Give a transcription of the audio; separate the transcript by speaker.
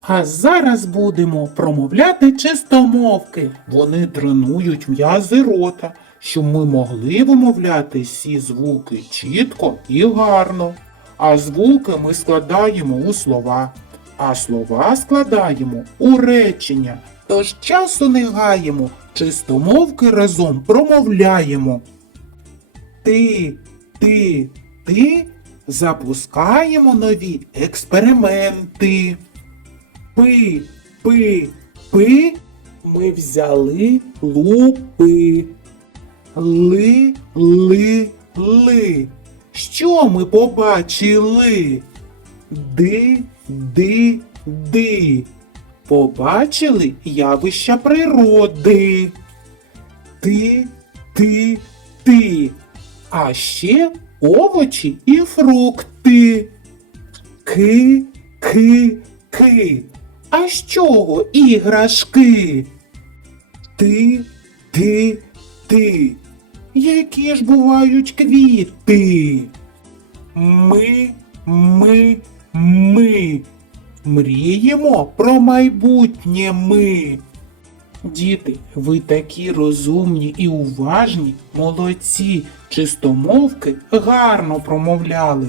Speaker 1: А зараз будемо промовляти чистомовки. Вони тренують м'язи рота, щоб ми могли вимовляти всі звуки чітко і гарно. А звуки ми складаємо у слова, а слова складаємо у речення. Тож часу не гаємо, чистомовки разом промовляємо. Ти, ти, ти запускаємо нові експерименти. Пи, пи, пи, ми взяли лупи. Ли, ли, ли. Що ми побачили? Ди, ди, ди. Побачили явища природи. Ти, ти, ти. А ще овочі і фрукти. Ки, ки, ки. А з чого іграшки? Ти, ти, ти. Які ж бувають квіти? Ми, ми, ми. Мріємо про майбутнє ми. Діти, ви такі розумні і уважні, молодці, чистомовки гарно промовляли.